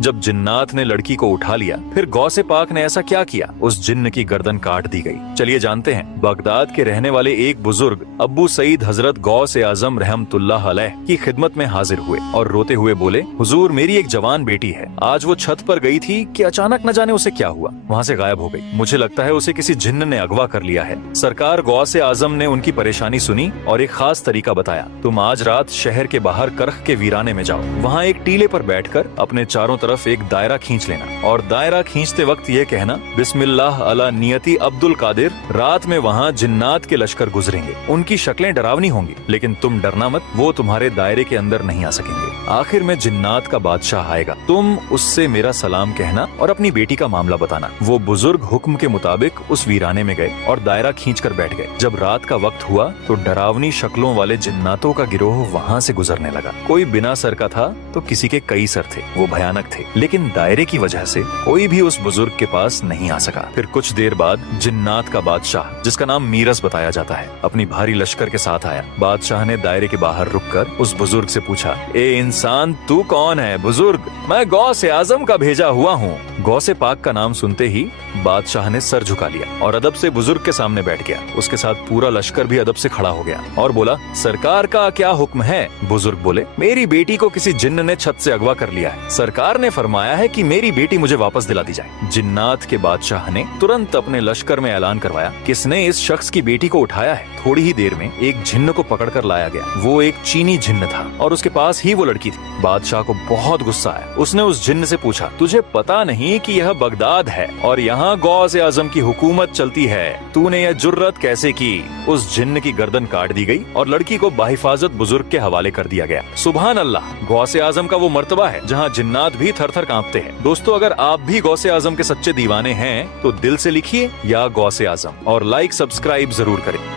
जब जिन्नात ने लड़की को उठा लिया, फिर गौसे पाक ने ऐसा क्या किया, उस जिन्न की गर्दन काट दी गई। चलिए जानते हैं। बगदाद के रहने वाले एक बुजुर्ग अब्बू सईद हजरत गौसे आजम रहमतुल्लाह अलैह की खिदमत में हाजिर हुए और रोते हुए बोले, हुजूर मेरी एक जवान बेटी है, आज वो छत पर गई थी कि अचानक न जाने उसे क्या हुआ, वहाँ से गायब हो गई। मुझे लगता है उसे किसी जिन्न ने अगवा कर लिया है। सरकार गौसे आजम ने उनकी परेशानी सुनी और एक खास तरीका बताया। तुम आज रात शहर के बाहर करख के वीराने में जाओ, वहाँ एक टीले पर बैठकर अपने चारों तरफ एक दायरा खींच लेना और दायरा खींचते वक्त ये कहना, बिस्मिल्लाह अला नियति अब्दुल कादिर। रात में वहाँ जिन्नात के लश्कर गुजरेंगे, उनकी शक्लें डरावनी होंगी, लेकिन तुम डरना मत, वो तुम्हारे दायरे के अंदर नहीं आ सकेंगे। आखिर में जिन्नात का बादशाह आएगा, तुम उससे मेरा सलाम कहना और अपनी बेटी का मामला बताना। वो बुजुर्ग हुक्म के मुताबिक उस वीराने में गए और दायरा खींचकर बैठ गए। जब रात का वक्त हुआ तो डरावनी शक्लों वाले जिन्नातों का गिरोह वहाँ से गुजरने लगा। कोई बिना सर का था तो किसी के कई सर थे, वो भयानक थे, लेकिन दायरे की वजह से कोई भी उस बुजुर्ग के पास नहीं आ सका। फिर कुछ देर बाद जिन्नात का बादशाह, जिसका नाम मीरस बताया जाता है, अपनी भारी लश्कर के साथ आया। बादशाह ने दायरे के बाहर रुककर उस बुजुर्ग से पूछा, ए इंसान तू कौन है? बुजुर्ग, मैं गौसे आजम का भेजा हुआ हूँ। गौसे पाक का नाम सुनते ही बादशाह ने सर झुका लिया और अदब से बुजुर्ग के सामने बैठ गया। उसके साथ पूरा लश्कर भी अदब से खड़ा हो गया और बोला, सरकार का क्या हुक्म है? बुजुर्ग बोले, मेरी बेटी को किसी जिन्न ने छत से अगवा कर लिया है। सरकार ने फरमाया है कि मेरी बेटी मुझे वापस दिला दी जाए। जिन्नात के बादशाह ने तुरंत अपने लश्कर में ऐलान करवाया, किसने इस शख्स की बेटी को उठाया है। थोड़ी ही देर में एक जिन्न को पकड़कर लाया गया। वो एक चीनी जिन्न था और उसके पास ही वो लड़की थी। बादशाह को बहुत गुस्सा आया। उसने उस जिन्न से पूछा, तुझे पता नहीं कि यह बगदाद है और यहाँ गौसे आजम की हुकूमत चलती है, तूने यह जुर्रत कैसे की? उस जिन्न की गर्दन काट दी गई और लड़की को बाहिफाजत बुजुर्ग के हवाले कर दिया गया। सुभान अल्लाह, गौसे आजम का वो मर्तबा है जहाँ जिन्नात भी थर थर कांपते हैं। दोस्तों, अगर आप भी गौसे आजम के सच्चे दीवाने हैं तो दिल से लिखिए या गौसे आजम और लाइक सब्सक्राइब जरूर करें।